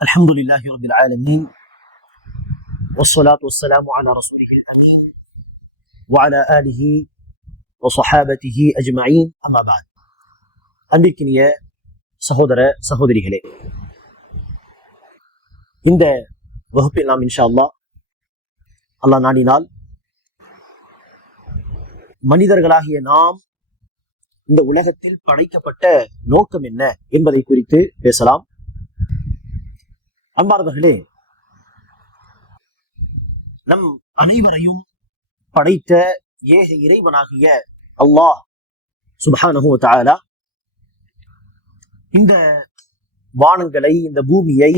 الحمد لله رب العالمين والصلاة والسلام على رسوله الأمين وعلى آله وصحابته أجمعين أما بعد அன்பிற்கினிய சகோதர சகோதரிகளே இந்த வகுப்பில் நாம் இன்ஷா அல்லாஹ் அல்லாஹ் நாடினால் மனிதர்களாகிய நாம் இந்த உலகத்தில் படைக்கப்பட்ட நோக்கம் என்ன என்பதை குறித்து பேசலாம் அன்பார்ந்தர்களே நம் அனைவரையும் படைத்த ஏக இறைவனாகிய அல்லாஹ் சுபஹானஹு தாலா இந்த வானங்களை இந்த பூமியை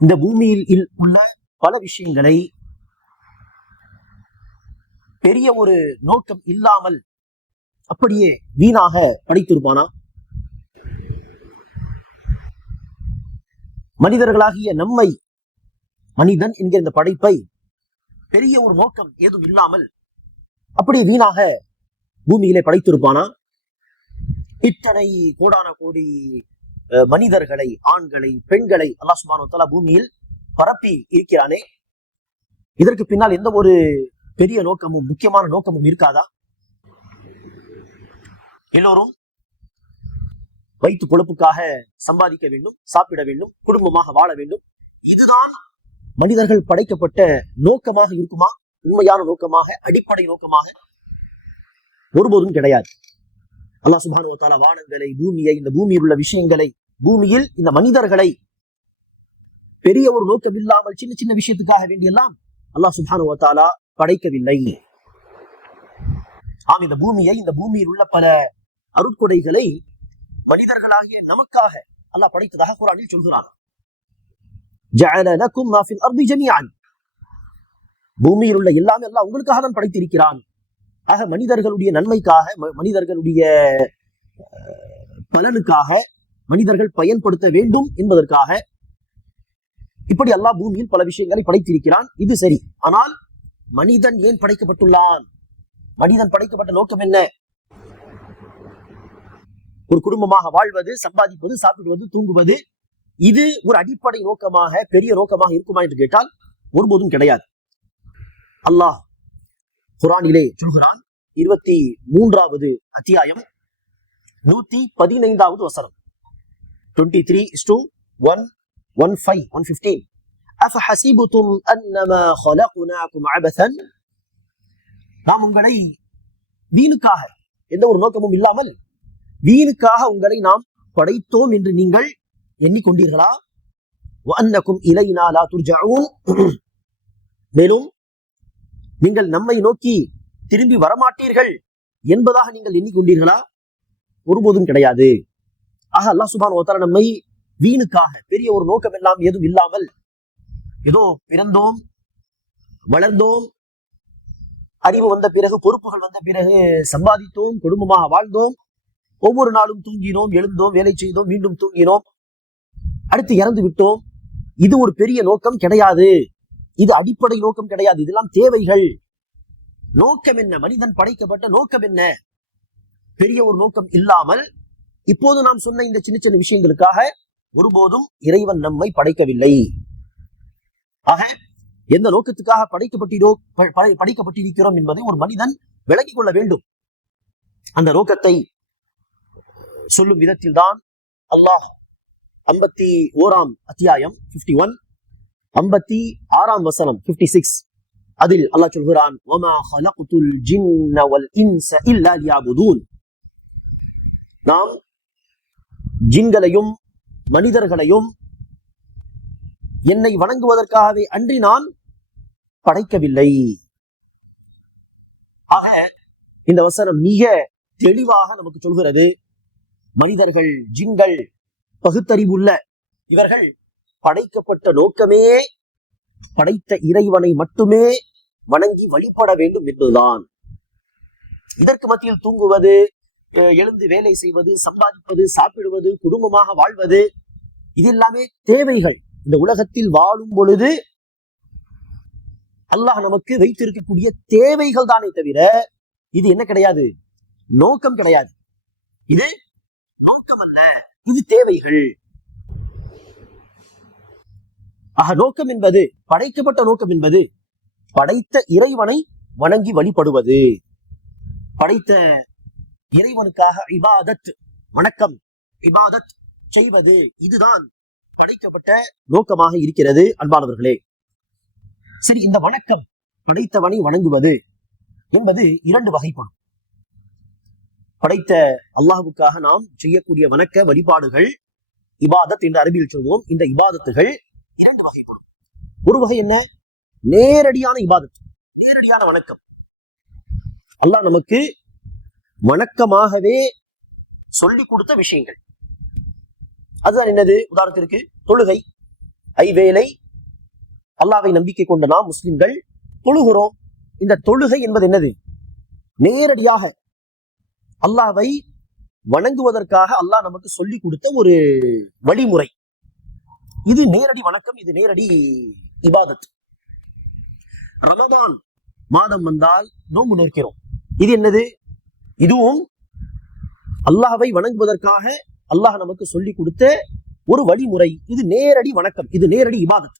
இந்த பூமியில் இல்- உள்ள பல விஷயங்களை பெரிய ஒரு நோக்கம் இல்லாமல் அப்படியே வீணாக படைத்திருப்பானா? மனிதர்களாகிய நம்மை மனிதன் என்கிற இந்த படைப்பை பெரிய ஒரு நோக்கம் ஏதும் இல்லாமல் அப்படி வீணாக பூமியிலே படைத்திருப்பானா? இத்தனை கோடான கோடி அஹ், மனிதர்களை ஆண்களை பெண்களை அல்லாஹ் பூமியில் பரப்பி இருக்கிறானே. இதற்கு பின்னால் எந்த ஒரு பெரிய நோக்கமும் முக்கியமான நோக்கமும் இருக்காதா? எல்லோரும் வயிற்று பொழப்புக்காக சம்பாதிக்க வேண்டும் சாப்பிட வேண்டும் குடும்பமாக வாழ வேண்டும். இதுதான் மனிதர்கள் படைக்கப்பட்ட நோக்கமாக இருக்குமா? உண்மையான நோக்கமாக அடிப்படை நோக்கமாக? ஒருபோதும் கிடையாது. அல்லாஹ் சுபானுவத்தால வானங்களை பூமியை இந்த பூமியில் உள்ள விஷயங்களை பூமியில் இந்த மனிதர்களை பெரிய ஒரு நோக்கம் இல்லாமல் சின்ன சின்ன விஷயத்துக்காக வேண்டியெல்லாம் அல்லாஹ் சுபானுவத்தாலா படைக்கவில்லை. ஆம் இந்த பூமியை இந்த பூமியில் உள்ள பல அருட்கொடைகளை மனிதர்களாகிய நமக்காக அல்லாஹ் படைத்ததாக குரானில் சொல்கிறான். பூமியில் உள்ள எல்லாமே எல்லாம் உங்களுக்காக தான் படைத்திருக்கிறான். ஆக மனிதர்களுடைய நன்மைக்காக மனிதர்களுடைய பலனுக்காக மனிதர்கள் பயன்படுத்த வேண்டும் என்பதற்காக இப்படி அல்லாஹ் பூமியில் பல விஷயங்களை படைத்திருக்கிறான். இது சரி. ஆனால் மனிதன் ஏன் படைக்கப்பட்டுள்ளான்? மனிதன் படைக்கப்பட்ட நோக்கம் என்ன? ஒரு குடும்பமாக வாழ்வது சம்பாதிப்பது சாப்பிடுவது தூங்குவது இது ஒரு அடிப்படை நோக்கமாக பெரிய நோக்கமாக இருக்குமா என்று கேட்டால் ஒருபோதும் கிடையாது அல்லாஹ் குரானிலே சொல்கிறான் இருபத்தி மூன்றாவது அத்தியாயம் நூத்தி பதினைந்தாவது வசனம் twenty three two one one five one fifteen أفحسبتم أنما خلقناكم عبثا நாம் உங்களை வீணுக்காக எந்த ஒரு நோக்கமும் இல்லாமல் வீணுக்காக உங்களை நாம் படைத்தோம் என்று நீங்கள் எண்ணிக்கொண்டீர்களா? அன்னக்கும் இலை நாளா துர்ஜாவும் மேலும் நீங்கள் நம்மை நோக்கி திரும்பி வரமாட்டீர்கள் என்பதாக நீங்கள் எண்ணிக்கொண்டீர்களா? ஒருபோதும் கிடையாது. ஆக அல்லா சுபான் ஓத்தார நம்மை வீணுக்காக பெரிய ஒரு நோக்கம் எல்லாம் எதுவும் இல்லாமல் ஏதோ பிறந்தோம் வளர்ந்தோம் அறிவு வந்த பிறகு பொறுப்புகள் வந்த பிறகு சம்பாதித்தோம் குடும்பமாக வாழ்ந்தோம் ஒவ்வொரு நாளும் தூங்கினோம் எழுந்தோம் வேலை செய்தோம் மீண்டும் தூங்கினோம். அடுத்து இறந்து விட்டோம். இது ஒரு பெரிய நோக்கம் கிடையாது. இது அடிப்படை நோக்கம் கிடையாது. இதெல்லாம் தேவைகள். நோக்கம் என்ன? மனிதன் படைக்கப்பட்ட நோக்கம் என்ன? பெரிய ஒரு நோக்கம் இல்லாமல் இப்போது நாம் சொன்ன இந்த சின்ன சின்ன விஷயங்களுக்காக ஒருபோதும் இறைவன் நம்மை படைக்கவில்லை. ஆக எந்த நோக்கத்துக்காக படைக்கப்பட்டிரோ ப- படை- படைக்கப்பட்டிருக்கிறோம் என்பதை ஒரு மனிதன் விளங்கிக் கொள்ள வேண்டும். அந்த நோக்கத்தை சொல்லும் விதத்தில் தான் அல்லாஹ் ஐம்பத்தி ஓராம் அத்தியாயம் 51 ஒன் ஐம்பத்தி ஆறாம் வசனம் 56 சிக்ஸ் அதில் அல்லாஹ் சொல்கிறான் நாம் ஜின்களையும் மனிதர்களையும் என்னை வணங்குவதற்காகவே அன்றி நான் படைக்கவில்லை. ஆக இந்த வசனம் மிக தெளிவாக நமக்கு சொல்கிறது. மனிதர்கள் ஜின்கள் பகுத்தறிவுள்ள இவர்கள் படைக்கப்பட்ட நோக்கமே படைத்த இறைவனை மட்டுமே வணங்கி வழிபட வேண்டும் என்பதுதான். இதற்கு மத்தியில் தூங்குவது எழுந்து வேலை செய்வது சம்பாதிப்பது சாப்பிடுவது குடும்பமாக வாழ்வது இது எல்லாமே தேவைகள். இந்த உலகத்தில் வாழும் பொழுது அல்லாஹ் நமக்கு வைத்திருக்கக்கூடிய தேவைகள் தானே தவிர இது என்ன கிடையாது? நோக்கம் கிடையாது. இது நோக்கம் அல்ல இது தேவைகள். ஆக நோக்கம் என்பது படைக்கப்பட்ட நோக்கம் என்பது படைத்த இறைவனை வணங்கி வழிபடுவது. படைத்த இறைவனுக்காக இபாதத் வணக்கம் இபாதத் செய்வது. இதுதான் படைக்கப்பட்ட நோக்கமாக இருக்கிறது அன்பானவர்களே. சரி இந்த வணக்கம் படைத்தவனை வணங்குவது என்பது இரண்டு வகைப்படும். படைத்த அல்லாஹுக்காக நாம் செய்யக்கூடிய வணக்க வழிபாடுகள் இபாதத் என்று அரபியில் சொல்வோம். இந்த இபாதத்துகள் இரண்டு வகைப்படும். ஒரு வகை என்ன? நேரடியான இபாதத் நேரடியான வணக்கம். அல்லாஹ் நமக்கு வணக்கமாகவே சொல்லிக் கொடுத்த விஷயங்கள். அதுதான் என்னது? உதாரணத்திற்கு தொழுகை. ஐவேளை அல்லாவை நம்பிக்கை கொண்ட நாம் முஸ்லிம்கள் தொழுகிறோம். இந்த தொழுகை என்பது என்னது? நேரடியாக அல்லாவை வணங்குவதற்காக அல்லாஹ் நமக்கு சொல்லி கொடுத்த ஒரு வழிமுறை. இது நேரடி வணக்கம் இது நேரடி இபாதத். ரமதான் மாதம் வந்தால் நோம்பு நோக்கிறோம். இது என்னது? இதுவும் அல்லாஹ்வை வணங்குவதற்காக அல்லாஹ் நமக்கு சொல்லி கொடுத்த ஒரு வழிமுறை. இது நேரடி வணக்கம் இது நேரடி இபாதத்.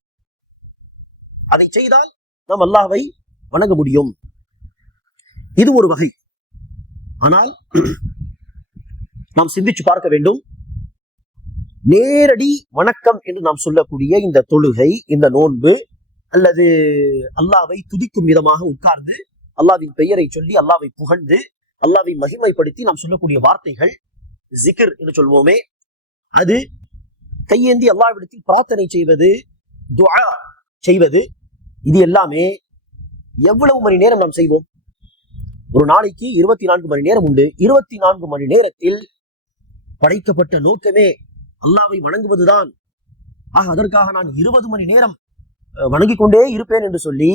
அதை செய்தால் நாம் அல்லாஹ்வை வணங்க முடியும். இது ஒரு வகை. ஆனால் நாம் சிந்திச்சு பார்க்க வேண்டும். நேரடி வணக்கம் என்று நாம் சொல்லக்கூடிய இந்த தொழுகை இந்த நோன்பு அல்லது அல்லாவை துதிக்கும் விதமாக உட்கார்ந்து அல்லாவின் பெயரை சொல்லி அல்லாவை புகழ்ந்து அல்லாவை மகிமைப்படுத்தி நாம் சொல்லக்கூடிய வார்த்தைகள் ஜிகிர் என்று சொல்வோமே. அது கையேந்தி அல்லாவிடத்தில் பிரார்த்தனை செய்வது துவா செய்வது இது எல்லாமே எவ்வளவு மணி நேரம் நாம் செய்வோம்? ஒரு நாளைக்கு இருபத்தி நான்கு மணி நேரம் உண்டு. இருபத்தி நான்கு மணி நேரத்தில் படைக்கப்பட்ட நோக்கமே அல்லாவை வணங்குவதுதான். ஆக அதற்காக நான் இருபது மணி நேரம் அஹ், வணங்கிக் கொண்டே இருப்பேன் என்று சொல்லி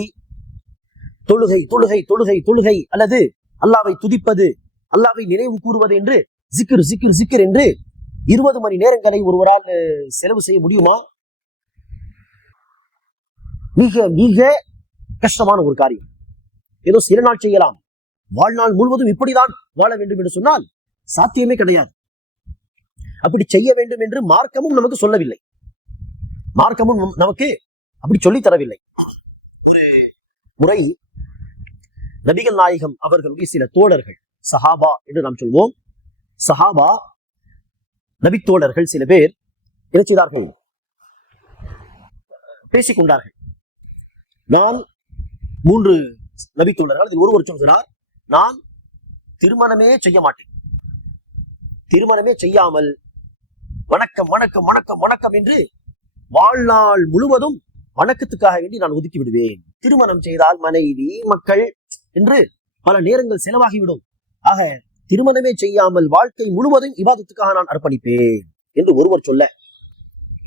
தொழுகை தொழுகை தொழுகை தொழுகை அல்லது அல்லாவை துதிப்பது அல்லாவை நினைவு கூறுவது என்று சிக்கிர் சிக்கிர் சிக்கிர் என்று இருபது மணி நேரங்களை ஒருவரால் செலவு செய்ய முடியுமா? மிக மிக கஷ்டமான ஒரு காரியம். ஏதோ சில நாள் செய்யலாம். வாழ்நாள் முழுவதும் இப்படிதான் வாழ வேண்டும் என்று சொன்னால் சாத்தியமே கிடையாது. அப்படி செய்ய வேண்டும் என்று மார்க்கமும் நமக்கு சொல்லவில்லை. மார்க்கமும் நமக்கு அப்படி சொல்லி தரவில்லை. ஒரு முறை நபிகள் நாயகம் அவர்களுடைய சில தோழர்கள் சஹாபா என்று நாம் சொல்வோம். சஹாபா நபித்தோழர்கள் சில பேர் என்ன செய்தார்கள்? பேசிக் கொண்டார்கள். நான் மூன்று நபித்தோழர்கள் அதில் ஒருவர் சொல்கிறார் நான் திருமணமே செய்ய மாட்டேன். திருமணமே செய்யாமல் வணக்கம் வணக்கம் வணக்கம் வணக்கம் என்று வாழ்நாள் முழுவதும் வணக்கத்துக்காக வேண்டி நான் ஒதுக்கி விடுவேன். திருமணம் செய்தால் மனைவி மக்கள் என்று பல நேரங்கள் செலவாகிவிடும். ஆக திருமணமே செய்யாமல் வாழ்க்கை முழுவதும் விவாதத்துக்காக நான் அர்ப்பணிப்பேன் என்று ஒருவர் சொல்ல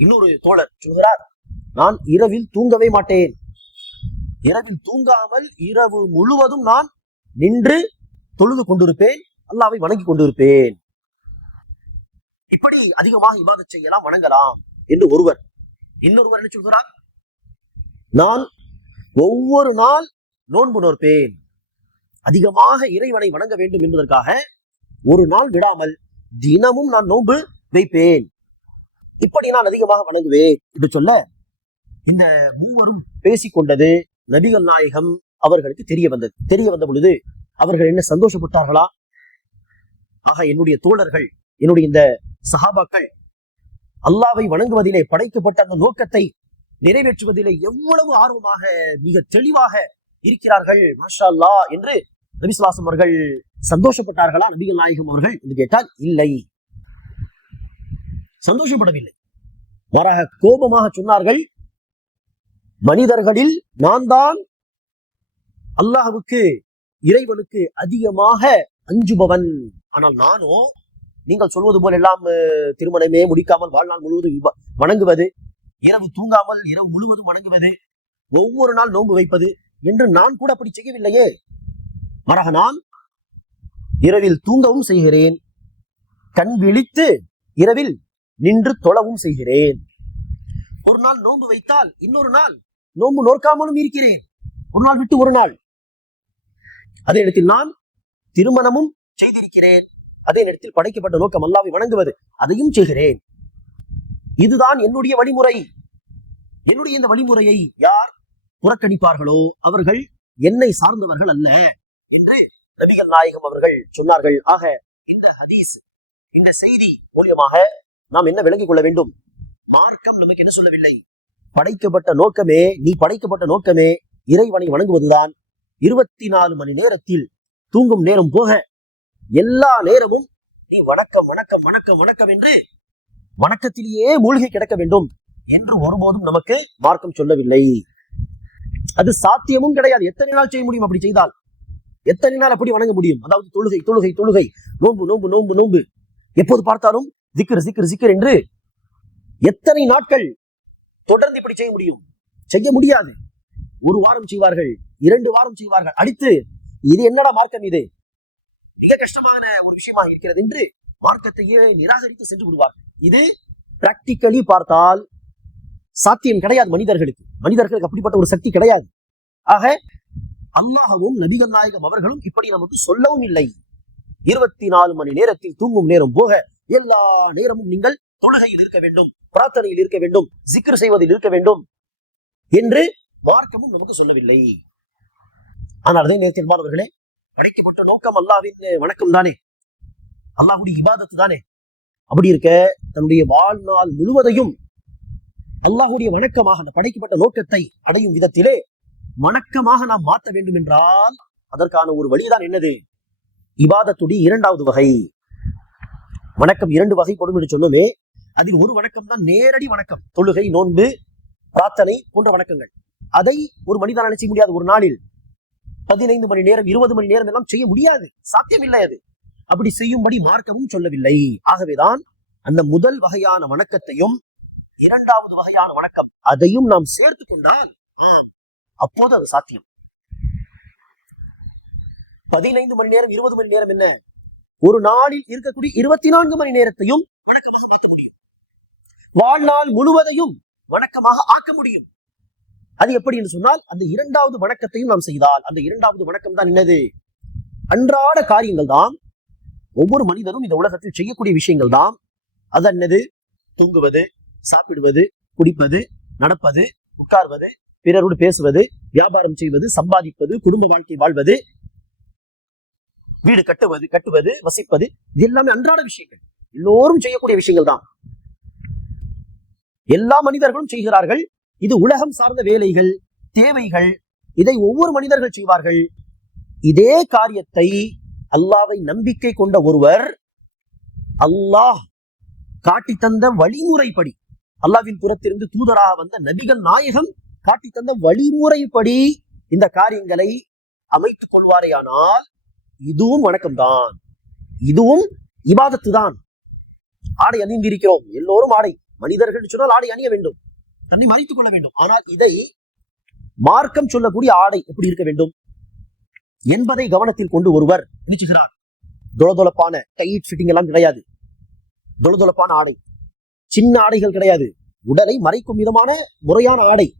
இன்னொரு தோழர் சொல்கிறார் நான் இரவில் தூங்கவே மாட்டேன். இரவில் தூங்காமல் இரவு முழுவதும் நான் நின்று தொழுது கொண்டிருப்பேன் அல்லாவை வணங்கி கொண்டிருப்பேன். இப்படி அதிகமாக இபாதத் செய்யலாம் வணங்கலாம் என்று ஒருவர் இன்னொருவர் என்ன சொல்கிறார்? நான் ஒவ்வொரு நாள் நோன்பு நோற்பேன். அதிகமாக இறைவனை வணங்க வேண்டும் என்பதற்காக ஒரு நாள் விடாமல் தினமும் நான் நோன்பு வைப்பேன். இப்படி நான் அதிகமாக வணங்குவேன் என்று சொல்ல இந்த மூவரும் பேசிக்கொண்டது நபிகள் நாயகம் அவர்களுக்கு தெரிய வந்தது. தெரிய வந்த பொழுது அவர்கள் என்ன சந்தோஷப்பட்டார்களா? ஆக என்னுடைய தோழர்கள் என்னுடைய இந்த சஹாபாக்கள் அல்லாவை வணங்குவதிலே படைக்கப்பட்ட அந்த நோக்கத்தை நிறைவேற்றுவதிலே எவ்வளவு ஆர்வமாக மிக தெளிவாக இருக்கிறார்கள். மாஷா அல்லாஹ் என்று நபிசுவாசம் அவர்கள் சந்தோஷப்பட்டார்களா? நபிகள் நாயகம் அவர்கள் என்று கேட்டால் இல்லை. சந்தோஷப்படவில்லை. மாறாக கோபமாக சொன்னார்கள் மனிதர்களில் நான் தான் அல்லாஹுக்கு இறைவனுக்கு அதிகமாக அஞ்சுபவன். ஆனால் நானும் நீங்கள் சொல்வது போல் எல்லாம் திருமணமே முடிக்காமல் வாழ்நாள் முழுவதும் வணங்குவது இரவு தூங்காமல் இரவு முழுவதும் வணங்குவது ஒவ்வொரு நாள் நோன்பு வைப்பது என்று நான் கூட அப்படி செய்யவில்லையே. மரக நான் இரவில் தூங்கவும் செய்கிறேன். கண் விழித்து இரவில் நின்று தொழவும் செய்கிறேன். ஒரு நாள் நோன்பு வைத்தால் இன்னொரு நாள் நோன்பு நோக்காமலும் இருக்கிறேன். ஒரு நாள் விட்டு ஒரு நாள். அதே இடத்தில் நான் திருமணமும் செய்திருக்கிறேன். அதே நேரத்தில் படைக்கப்பட்ட நோக்கம் அல்லாவை வணங்குவது அதையும் செய்கிறேன். இதுதான் என்னுடைய வழிமுறை. என்னுடைய இந்த வழிமுறையை யார் புறக்கணிப்பார்களோ அவர்கள் என்னை சார்ந்தவர்கள் அல்ல என்று நபிகள் நாயகம் அவர்கள் சொன்னார்கள். ஆக இந்த ஹதீஸ் இந்த செய்தி மூலியமாக நாம் என்ன விளங்கிக் கொள்ள வேண்டும்? மார்க்கம் நமக்கு என்ன சொல்லவில்லை? படைக்கப்பட்ட நோக்கமே நீ படைக்கப்பட்ட நோக்கமே இறைவனை வணங்குவதுதான் இருபத்தி நாலு மணி நேரத்தில் தூங்கும் நேரம் போக எல்லா நேரமும் நீ வணக்கம் வணக்கம் வணக்கம் வணக்கம் என்று வணக்கத்திலேயே மூழ்கி கிடக்க வேண்டும் என்று ஒருபோதும் நமக்கு மார்க்கம் சொல்லவில்லை. அது சாத்தியமும் கிடையாது. எத்தனை நாள் செய்ய முடியும் அப்படி செய்தால்? எத்தனை நாள் அப்படி வணங்க முடியும்? அதாவது தொழுகை தொழுகை தொழுகை. நோன்பு நோன்பு நோன்பு நோன்பு. எப்போது பார்த்தாலும் சிக்கர் சிக்கர் சிக்கர் என்று எத்தனை நாட்கள் தொடர்ந்து இப்படி செய்ய முடியும்? செய்ய முடியாது. ஒரு வாரம் செய்வார்கள் இரண்டு வாரம் செய்வார்கள். அடித்து இது என்னடா மார்க்கம் இது? மிக கஷ்டமான ஒரு விஷயமா இருக்கிறது என்று மார்க்கத்தையே நிராகரித்து சென்று விடுவார்கள் இது பிராக்டிக்கலி பார்த்தால் சாத்தியம் கிடையாது மனிதர்களுக்கு. மனிதர்களுக்கு அப்படிப்பட்ட ஒரு சக்தி கிடையாது. ஆக அல்லாஹவும் நபிகள் நாயகம் அவர்களும் இப்படி நமக்கு சொல்லவும் இல்லை. இருபத்தி நாலு மணி நேரத்தில் தூங்கும் நேரம் போக எல்லா நேரமும் நீங்கள் தொழுகையில் இருக்க வேண்டும் பிரார்த்தனையில் இருக்க வேண்டும் ஜிக்ர் செய்வதில் இருக்க வேண்டும் என்று மார்க்கமும் நமக்கு சொல்லவில்லை. ஆனால் அதே நேரத்தில் மாணவர்களே படைக்கப்பட்ட நோக்கம் அல்லாவின் வணக்கம் தானே? அல்லாஹுடைய இபாதத்து தானே? அப்படி இருக்க தன்னுடைய வாழ்நாள் முழுவதையும் அல்லாஹுடைய வணக்கமாக அந்த படைக்கப்பட்ட நோக்கத்தை அடையும் விதத்திலே வணக்கமாக நாம் மாற்ற வேண்டும் என்றால் அதற்கான ஒரு வழிதான் என்னது? இபாதத்துடைய இரண்டாவது வகை. வணக்கம் இரண்டு வகைப்படும் என்று சொன்னோமே அதில் ஒரு வணக்கம் தான் நேரடி வணக்கம். தொழுகை நோன்பு பிரார்த்தனை போன்ற வணக்கங்கள். அதை ஒரு மனிதனால் செய்ய முடியாது? ஒரு நாளில் பதினைந்து மணி நேரம் இருபது மணி நேரம் எல்லாம் செய்ய முடியாது. சாத்தியமில்லை அது. அப்படி செய்யும்படி மார்க்கமும் சொல்லவில்லை. ஆகவேதான் அந்த முதல் வகையான வணக்கத்தையும் இரண்டாவது வகையான வணக்கம் அதையும் நாம் சேர்த்து கொண்டால் ஆம். அப்போது அது சாத்தியம். பதினைந்து மணி நேரம் இருபது மணி நேரம் என்ன? ஒரு நாளில் இருக்கக்கூடிய இருபத்தி நான்கு மணி நேரத்தையும் வணக்கமாக மாற்ற முடியும். வாழ்நாள் முழுவதையும் வணக்கமாக ஆக்க முடியும். அது எப்படி என்று சொன்னால் அந்த இரண்டாவது வணக்கத்தையும் நாம் செய்தால் அந்த இரண்டாவது வணக்கம் தான் என்னது? அன்றாட காரியங்கள் தான் ஒவ்வொரு மனிதரும் இந்த உலகத்தில் செய்யக்கூடிய விஷயங்கள் தான் அது என்னது? தூங்குவது சாப்பிடுவது குடிப்பது நடப்பது உட்கார்வது பிறரோடு பேசுவது வியாபாரம் செய்வது சம்பாதிப்பது குடும்ப வாழ்க்கை வாழ்வது வீடு கட்டுவது கட்டுவது வசிப்பது இது எல்லாமே அன்றாட விஷயங்கள். எல்லோரும் செய்யக்கூடிய விஷயங்கள் தான் எல்லா மனிதர்களும் செய்கிறார்கள். இது உலகம் சார்ந்த வேலைகள் தேவைகள் இதை ஒவ்வொரு மனிதர்கள் செய்வார்கள். இதே காரியத்தை அல்லாவை நம்பிக்கை கொண்ட ஒருவர் அல்லாஹ் காட்டி தந்த வழிமுறைப்படி அல்லாவின் புறத்திலிருந்து தூதராக வந்த நபிகள் நாயகம் காட்டி தந்த வழிமுறைப்படி இந்த காரியங்களை அமைத்துக் கொள்வாரேயானால் இதுவும் வணக்கம்தான். இதுவும் இபாதத்து தான் ஆடை அணிந்திருக்கிறோம். எல்லோரும் ஆடை. மனிதர்கள் சொன்னால் ஆடை அணிய வேண்டும். தன்னை மறைத்துக் கொள்ள வேண்டும். ஆனால் இதை மார்க்கம் சொல்லக்கூடிய ஆடை எப்படி இருக்க வேண்டும்? என்பதை கவனத்தில் கொண்டு ஒருவர் நினைச்சுகிறார். தொளதொளப்பான டைட் ஃபிட்டிங் எல்லாம் கிடையாது. தொளதொளப்பான ஆடை. சின்ன ஆடைகள் கிடையாது. உடலை மறைக்கும் விதமான முறையான ஆடை.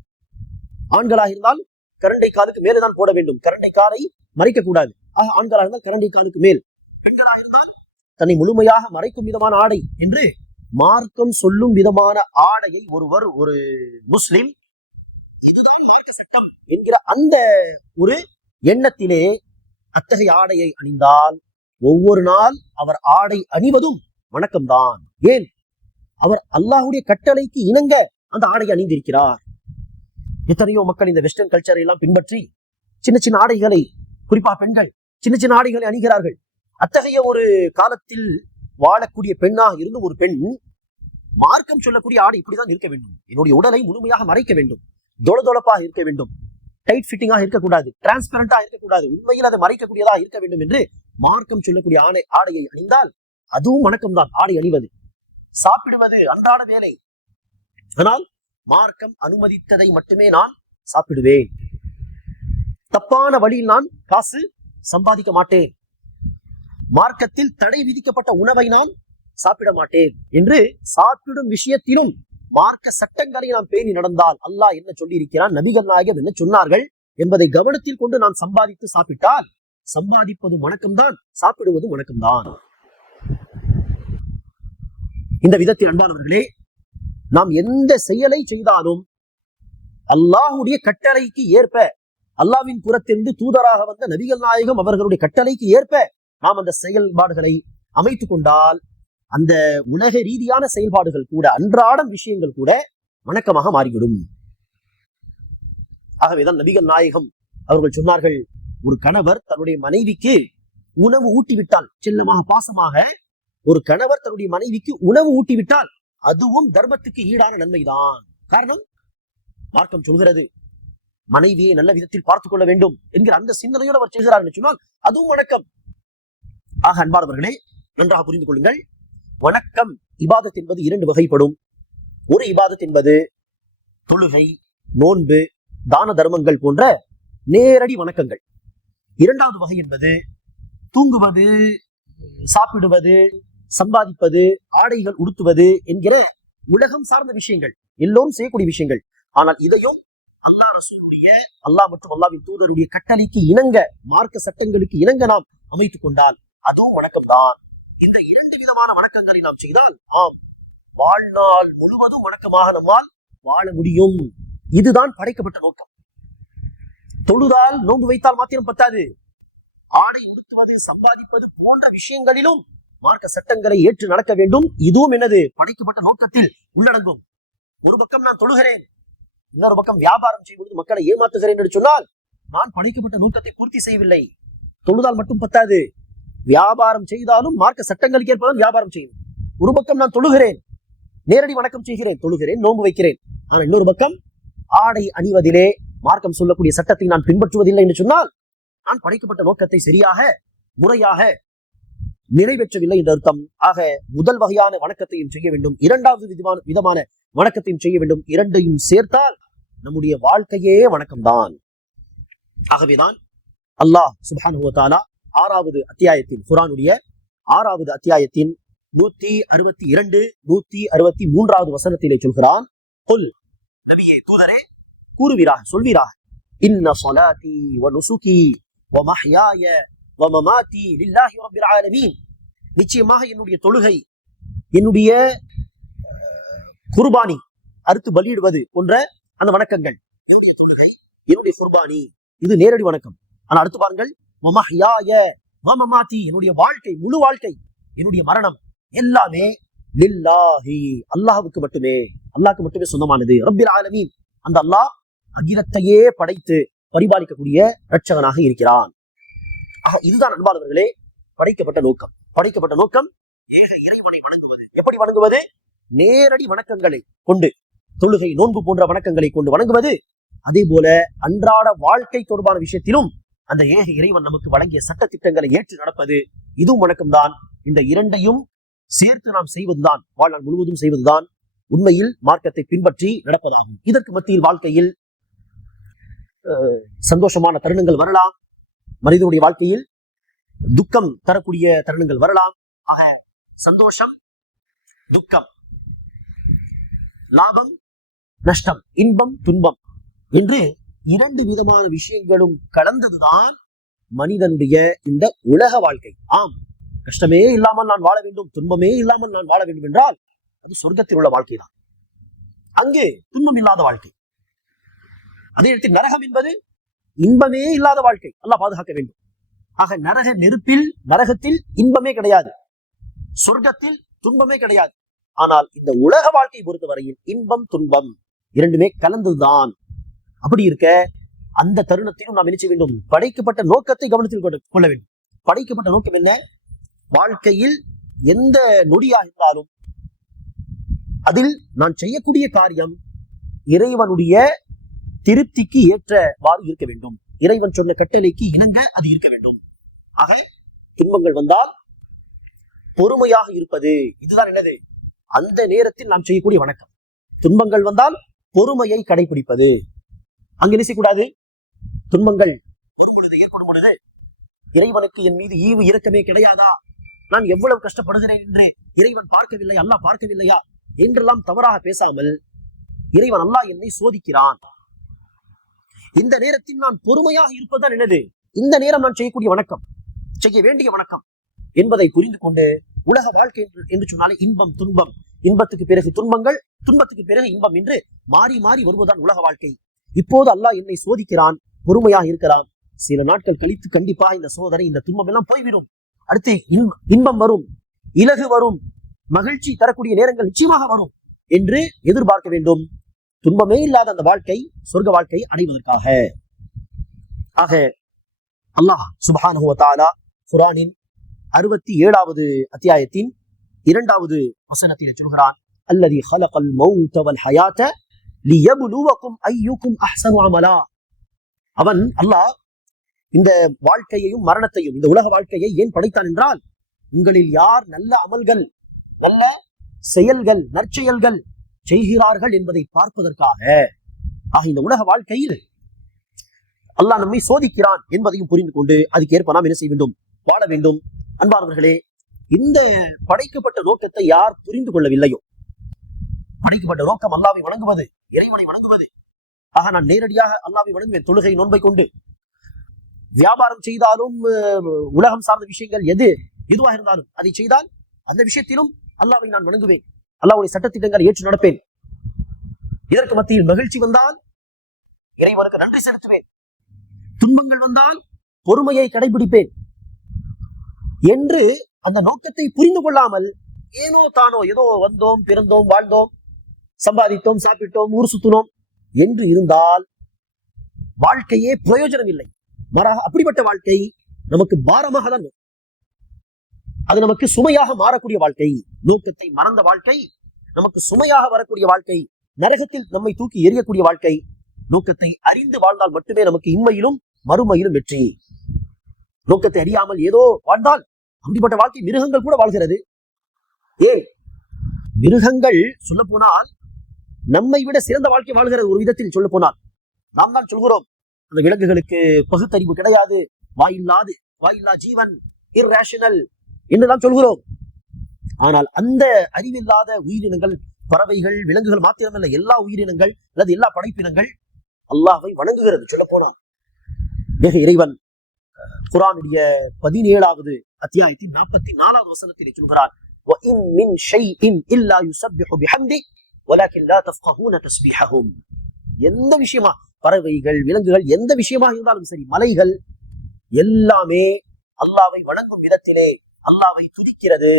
ஆண்களாக இருந்தால் கரண்டை காலுக்கு மேலே தான் போட வேண்டும். கரண்டை காலை மறைக்க கூடாது. ஆக ஆண்களாக இருந்தால் கரண்டை காலுக்கு மேல். பெண்களாக இருந்தால் தன்னை முழுமையாக மறைக்கும் விதமான ஆடை என்று மார்க்கம் சொல்லும் விதமான ஆடையை ஒருவர் ஒரு முஸ்லிம் இதுதான் மார்க்க சட்டம் என்கிற அந்த ஒரு எண்ணத்திலே அத்தகைய ஆடையை அணிந்தால் ஒவ்வொரு நாள் அவர் ஆடை அணிவதும் வணக்கம்தான். ஏன்? அவர் அல்லாஹுடைய கட்டளைக்கு இணங்க அந்த ஆடை அணிந்திருக்கிறார். எத்தனையோ மக்கள் இந்த வெஸ்டர்ன் கல்ச்சரை எல்லாம் பின்பற்றி சின்ன சின்ன ஆடைகளை குறிப்பா பெண்கள் சின்ன சின்ன ஆடைகளை அணிகிறார்கள். அத்தகைய ஒரு காலத்தில் வாழக்கூடிய பெண்ணாக இருந்து ஒரு பெண் மார்க்கம் சொல்லக்கூடிய ஆடை இப்படிதான் இருக்க வேண்டும். என்னுடைய உடலை முழுமையாக மறைக்க வேண்டும். தொளதொளப்பாக இருக்க வேண்டும். டைட் ஃபிட்டிங்காக இருக்கக்கூடாது. டிரான்ஸ்பரண்டா இருக்கக்கூடாது. உண்மையில் அதை மறைக்கக்கூடியதாக இருக்க வேண்டும் என்று மார்க்கம் சொல்லக்கூடிய ஆடை ஆடையை அணிந்தால் அதுவும் வணக்கம்தான். ஆடை அணிவது. சாப்பிடுவது அன்றாட வேலை. ஆனால் மார்க்கம் அனுமதித்ததை மட்டுமே நான் சாப்பிடுவேன். தப்பான வழியில் நான் காசு சம்பாதிக்க மாட்டேன். மார்க்கத்தில் தடை விதிக்கப்பட்ட உணவை நான் சாப்பிட மாட்டேன் என்று சாப்பிடும் விஷயத்திலும் மார்க்க சட்டங்களை நாம் பேணி நடந்தால் அல்லாஹ் என்ன சொல்லி இருக்கிறான் நபிகள் நாயகம் என்ன சொன்னார்கள்? என்பதை கவனத்தில் கொண்டு நான் சம்பாதித்து சாப்பிட்டால் சம்பாதிப்பது வணக்கம்தான் சாப்பிடுவது வணக்கம்தான். இந்த விதத்தில் அன்பானவர்களே நாம் எந்த செயலை செய்தாலும் அல்லாஹுடைய கட்டளைக்கு ஏற்ப அல்லாவின் புறத்திலிருந்து தூதராக வந்த நபிகள் நாயகம் அவர்களுடைய கட்டளைக்கு ஏற்ப நாம் அந்த செயல்பாடுகளை அமைத்துக் கொண்டால் அந்த உலக ரீதியான செயல்பாடுகள் கூட அன்றாடம் விஷயங்கள் கூட வணக்கமாக மாறிவிடும். ஆகவேதான் நபிகள் நாயகம் அவர்கள் சொன்னார்கள் ஒரு கணவர் தன்னுடைய மனைவிக்கு உணவு ஊட்டிவிட்டால் செல்லமாக பாசமாக ஒரு கணவர் தன்னுடைய மனைவிக்கு உணவு ஊட்டிவிட்டால் அதுவும் தர்மத்துக்கு ஈடான நன்மைதான். காரணம் மார்க்கம் சொல்கிறது மனைவியை நல்ல விதத்தில் பார்த்துக் கொள்ள வேண்டும் என்கிற அந்த சிந்தனையோடு அவர் செய்கிறார் என்று சொன்னால் அதுவும் வணக்கம். ஆக அன்பானவர்களே நன்றாக புரிந்து கொள்ளுங்கள். வணக்கம். இபாதத் என்பது இரண்டு வகைப்படும். ஒரு இபாதத் என்பது தொழுகை நோன்பு தான தர்மங்கள் போன்ற நேரடி வணக்கங்கள். இரண்டாவது வகை என்பது தூங்குவது சாப்பிடுவது சம்பாதிப்பது ஆடைகள் உடுத்துவது என்கிற உலகம் சார்ந்த விஷயங்கள். எல்லோரும் செய்யக்கூடிய விஷயங்கள். ஆனால் இதையும் அல்லாஹ் ரசூலுடைய அல்லாஹ் மற்றும் அல்லாவின் தூதருடைய கட்டளைக்கு இணங்க மார்க்க சட்டங்களுக்கு இணங்க நாம் அமைத்துக் கொண்டால் அதுவும் வணக்கம் தான் இந்த இரண்டு விதமான வணக்கங்களை நாம் செய்தால் ஆம் வாழ்நாள் முழுவதும் வணக்கமாக நம்மால் வாழ முடியும். இதுதான் படைக்கப்பட்ட நோக்கம். தொழுதால் நோன்பு வைத்தால் மாத்திரம் பத்தாது. ஆடை உடுத்துவது சம்பாதிப்பது போன்ற விஷயங்களிலும் மார்க்க சட்டங்களை ஏற்று நடக்க வேண்டும். இதுவும் என்னது? படைக்கப்பட்ட நோக்கத்தில் உள்ளடங்கும். ஒரு பக்கம் நான் தொழுகிறேன் இன்னொரு பக்கம் வியாபாரம் செய்வது மக்களை ஏமாத்துகிறேன் என்று சொன்னால் நான் படைக்கப்பட்ட நோக்கத்தை பூர்த்தி செய்யவில்லை. தொழுதால் மட்டும் பத்தாது. வியாபாரம் செய்தாலும் மார்க்க சட்டங்களுக்கு ஏற்பதான் வியாபாரம் செய்யும். ஒரு பக்கம் நான் தொழுகிறேன் நேரடி வணக்கம் செய்கிறேன் தொழுகிறேன் நோன்பு வைக்கிறேன். ஆனால் இன்னொரு பக்கம் ஆடை அணிவதிலே மார்க்கம் சொல்லக்கூடிய சட்டத்தை நான் பின்பற்றுவதில்லை என்று சொன்னால் நான் படைக்கப்பட்ட நோக்கத்தை சரியாக முறையாக நிறைவேற்றவில்லை என்ற அர்த்தம். ஆக முதல் வகையான வணக்கத்தையும் செய்ய வேண்டும். இரண்டாவது விதமான விதமான வணக்கத்தையும் செய்ய வேண்டும். இரண்டையும் சேர்த்தால் நம்முடைய வாழ்க்கையே வணக்கம்தான். ஆகவேதான் அல்லாஹ் சுபானுவத்தாலா ஆறாவது அத்தியாயத்தின் குரானுடைய ஆறாவது அத்தியாயத்தின் நூத்தி அறுபத்தி இரண்டு நூத்தி அறுபத்தி மூன்றாவது வசனத்திலே சொல்கிறான் கொல் நபியே தூதரே கூறுவீராக சொல்வீராக. இன்ன சொலாத்தி வ நுசுகி வ மஹ்யாய வ மமாத்தி லில்லாஹி ரப்பில் ஆலமீன். நிச்சயமாக என்னுடைய தொழுகை என்னுடைய குர்பானி அறுத்து பலியிடுவது போன்ற அந்த வணக்கங்கள் என்னுடைய தொழுகை என்னுடைய குர்பானி இது நேரடி வணக்கம். ஆனா அடுத்து பாருங்கள் வ மமமாத்தி என்னுடைய வாழ்க்கை முழு வாழ்க்கை என்னுடைய மரணம் எல்லாமே லில்லாஹி அல்லாஹுக்கு மட்டுமே அல்லாஹ்க்கு மட்டுமே சொந்தமானது. ரப்பில் ஆலமீன். அந்த அல்லாஹ் அகிலத்தையே படைத்து பரிபாலிக்கக்கூடிய இரட்சகனாக இருக்கிறான். ஆக இதுதான் அன்பானவர்களே படைக்கப்பட்ட நோக்கம். படைக்கப்பட்ட நோக்கம் ஏக இறைவனை வணங்குவது. எப்படி வணங்குவது? நேரடி வணக்கங்களை கொண்டு தொழுகை நோன்பு போன்ற வணக்கங்களை கொண்டு வணங்குவது. அதே போல அன்றாட வாழ்க்கை தொடர்பான விஷயத்திலும் அந்த ஏக இறைவன் நமக்கு வழங்கிய சட்ட திட்டங்களை ஏற்று நடப்பது இதுவும் வணக்கம்தான் இந்த இரண்டையும் சேர்த்து நாம் செய்வதுதான் வாழ்நாள் முழுவதும் செய்வதுதான் உண்மையில் மார்க்கத்தை பின்பற்றி நடப்பதாகும். இதற்கு மத்தியில் வாழ்க்கையில் சந்தோஷமான தருணங்கள் வரலாம். மனிதனுடைய வாழ்க்கையில் துக்கம் தரக்கூடிய தருணங்கள் வரலாம். ஆக சந்தோஷம் துக்கம் லாபம் நஷ்டம் இன்பம் துன்பம் என்று இரண்டு விதமான விஷயங்களும் கலந்ததுதான் மனிதனுடைய இந்த உலக வாழ்க்கை. ஆம் கஷ்டமே இல்லாமல் நான் வாழ வேண்டும் துன்பமே இல்லாமல் நான் வாழ வேண்டும் என்றால் அது சொர்க்கத்தில் உள்ள வாழ்க்கை தான் அங்கே துன்பம் இல்லாத வாழ்க்கை. அதே இடத்தில் நரகம் என்பது இன்பமே இல்லாத வாழ்க்கை. அல்லாஹ் பாதுகாக்க வேண்டும். ஆக நரக நெருப்பில் நரகத்தில் இன்பமே கிடையாது. சொர்க்கத்தில் துன்பமே கிடையாது. ஆனால் இந்த உலக வாழ்க்கை பொறுத்தவரையில் இன்பம் துன்பம் இரண்டுமே கலந்துதான் அப்படி இருக்க அந்த தருணத்திலும் நாம் நினைச்ச வேண்டும்? படைக்கப்பட்ட நோக்கத்தை கவனத்தில் கொண்டு- கொள்ள வேண்டும். படைக்கப்பட்ட நோக்கம் என்ன? வாழ்க்கையில் எந்த நொடியாக இருந்தாலும் அதில் நான் செய்யக்கூடிய காரியம் இறைவனுடைய திருப்திக்கு ஏற்றவாறு இருக்க வேண்டும். இறைவன் சொன்ன கட்டளைக்கு இணங்க அது இருக்க வேண்டும். ஆக துன்பங்கள் வந்தால் பொறுமையாக இருப்பது இதுதான் என்னது? அந்த நேரத்தில் நாம் செய்யக்கூடிய வணக்கம். துன்பங்கள் வந்தால் பொறுமையை கடைபிடிப்பது அங்கு என்ன துன்பங்கள் வரும் பொழுது ஏற்படும் பொழுது இறைவனுக்கு என் மீது ஈவு இரக்கமே கிடையாதா? நான் எவ்வளவு கஷ்டப்படுகிறேன் என்று இறைவன் பார்க்கவில்லை அல்லாஹ் பார்க்கவில்லையா? என்றெல்லாம் தவறாக பேசாமல் இறைவன் அல்லாஹ் என்னை சோதிக்கிறான். இந்த நேரத்தில் நான் பொறுமையாக இருப்பதுதான் என்னது? இந்த நேரம் நான் செய்யக்கூடிய வணக்கம். செய்ய வேண்டிய வணக்கம் என்பதை புரிந்து கொண்டு உலக வாழ்க்கை என்று- என்று சொன்னாலே இன்பம் துன்பம். இன்பத்துக்கு பிறகு துன்பங்கள் துன்பத்துக்கு பிறகு இன்பம் என்று மாறி மாறி வருவதுதான் உலக வாழ்க்கை. இப்போது அல்லாஹ் என்னை சோதிக்கிறான் பொறுமையாக இருக்கிறான். சில நாட்கள் கழித்து கண்டிப்பா இந்த சோதனை இந்த துன்பம் எல்லாம் போய்விடும். அடுத்து இன்பம் வரும் இலகு வரும் மகிழ்ச்சி தரக்கூடிய நேரங்கள் நிச்சயமாக வரும் என்று எதிர்பார்க்க வேண்டும். துன்பமே இல்லாத அந்த வாழ்க்கை சொர்க்க வாழ்க்கை அடைவதற்காக. ஆக அல்லாஹ் சுபானுவத்தாலா குரானின் அறுபத்தி ஏழாவது அத்தியாயத்தின் இரண்டாவது வசனத்தில் சொல்கிறான் அல்லதி ஹலகல் மௌத்தவல் ஹயாத்த அவன் அல்லாஹ் இந்த வாழ்க்கையையும் மரணத்தையும் இந்த உலக வாழ்க்கையை ஏன் படைத்தான் என்றால் உங்களில் யார் நல்ல அமல்கள் நல்ல செயல்கள் நற்செயல்கள் செய்கிறார்கள் என்பதை பார்ப்பதற்காக. ஆக இந்த உலக வாழ்க்கையில் அல்லாஹ் நம்மை சோதிக்கிறான் என்பதையும் புரிந்து கொண்டு அதுக்கு ஏற்ப நாம் என்ன செய்ய வேண்டும்? வாழ வேண்டும். அன்பார்வர்களே இந்த படைக்கப்பட்ட நோக்கத்தை யார் புரிந்து கொள்ளவில்லையோ படைக்கப்பட்ட நோக்கம் அல்லாவை வணங்குவது இறைவனை வணங்குவது. ஆக நான் நேரடியாக அல்லாவை வணங்குவேன். தொழுகை நோன்பை கொண்டு. வியாபாரம் செய்தாலும் உலகம் சார்ந்த விஷயங்கள் எது எதுவாக இருந்தாலும் அதை செய்தால் அந்த விஷயத்திலும் அல்லாவை நான் வணங்குவேன். அல்லாவுடைய சட்டத்திட்டங்களை ஏற்று நடப்பேன். இதற்கு மத்தியில் மகிழ்ச்சி வந்தால் இறைவனுக்கு நன்றி செலுத்துவேன். துன்பங்கள் வந்தால் பொறுமையை கடைபிடிப்பேன். என்று அந்த நோக்கத்தை புரிந்து கொள்ளாமல் ஏனோ தானோ ஏதோ வந்தோம் பிறந்தோம் வாழ்ந்தோம் சம்பாதித்தோம் சாப்பிட்டோம் ஊர் சுத்தினோம் என்று இருந்தால் வாழ்க்கையே பிரயோஜனம் இல்லை மாறாக அப்படிப்பட்ட வாழ்க்கை நமக்கு பாரமாக தான் அது நமக்கு சுமையாக மாறக்கூடிய வாழ்க்கை நோக்கத்தை மறந்த வாழ்க்கை நமக்கு சுமையாக வரக்கூடிய வாழ்க்கை நரகத்தில் நம்மை தூக்கி எறியக்கூடிய வாழ்க்கை நோக்கத்தை அறிந்து வாழ்ந்தால் மட்டுமே நமக்கு இம்மையிலும் மறுமையிலும் வெற்றி. நோக்கத்தை அறியாமல் ஏதோ வாழ்ந்தால் அப்படிப்பட்ட வாழ்க்கை மிருகங்கள் கூட வாழ்கிறது. ஏன்? மிருகங்கள் சொல்ல போனால் நம்மை விட சிறந்த வாழ்க்கை வாழ்கிறது ஒரு விதத்தில் சொல்ல போனால் நாம் தான் சொல்கிறோம் அந்த விலங்குகளுக்கு பகுத்தறிவு கிடையாது வாயில்லாது வாயில்லா ஜீவன் இர்ரேஷனல் என்றுதான் சொல்கிறோம். ஆனால் அந்த அறிவில்லாத உயிரினங்கள் பறவைகள் விலங்குகள் மாத்திரமல்ல எல்லா உயிரினங்கள் அல்லது எல்லா படைப்பினங்கள் அல்லாஹை வணங்குகிறது சொல்ல போனால். மிக இறைவன் அஹ், பதினேழாவது அத்தியாயத்தின் நாற்பத்தி நாலாவது வசனத்திலே சொல்கிறார் ஒலாக்கின் லா எந்த விஷயமா? பறவைகள் விலங்குகள் எந்த விஷயமா இருந்தாலும் சரி மலைகள் எல்லாமே அல்லாவை வணங்கும் விதத்திலே அல்லாவை துதிக்கிறது.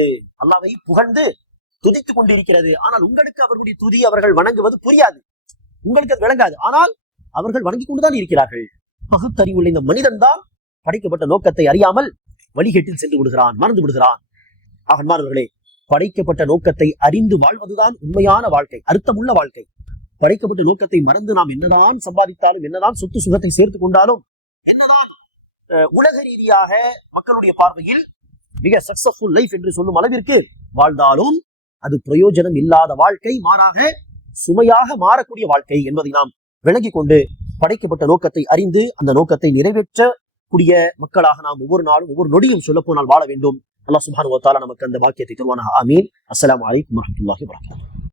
அல்லாவை புகழ்ந்து துதித்துக் கொண்டிருக்கிறது. ஆனால் உங்களுக்கு அவர்களுடைய துதி அவர்கள் வணங்குவது புரியாது. உங்களுக்கு அது விளங்காது. ஆனால் அவர்கள் வணங்கிக் கொண்டுதான் இருக்கிறார்கள். பகுத்தறிவுள்ள இந்த மனிதன் தான் படைக்கப்பட்ட நோக்கத்தை அறியாமல் வழிகேட்டில் சென்று விடுகிறான் மறந்து விடுகிறான். ஆகன்மார்களே படைக்கப்பட்ட நோக்கத்தை அறிந்து வாழ்வதுதான் உண்மையான வாழ்க்கை அர்த்தமுள்ள வாழ்க்கை. படைக்கப்பட்ட நோக்கத்தை மறந்து நாம் என்னதான் சம்பாதித்தாலும் என்னதான் சொத்து சுகத்தை சேர்த்து கொண்டாலும் என்னதான் உலக ரீதியாக மக்களுடைய பார்வையில் மிக சக்சஸ்ஃபுல் லைஃப் என்று சொல்லும் அளவிற்கு வாழ்ந்தாலும் அது பிரயோஜனம் இல்லாத வாழ்க்கை மாறாக சுமையாக மாறக்கூடிய வாழ்க்கை என்பதை நாம் விளங்கி கொண்டு படைக்கப்பட்ட நோக்கத்தை அறிந்து அந்த நோக்கத்தை நிறைவேற்றக்கூடிய மக்களாக நாம் ஒவ்வொரு நாளும் ஒவ்வொரு நொடியும் சொல்லப்போனால் வாழ வேண்டும். அல்லாஹ் சுப்ஹானஹு வ தஆலா நமக்கு அந்த பாக்கியத்தை தருவானாக ஆமீன் அஸ்ஸலாமு அலைக்கும் வரஹ்மத்துல்லாஹி வபரகாத்துஹு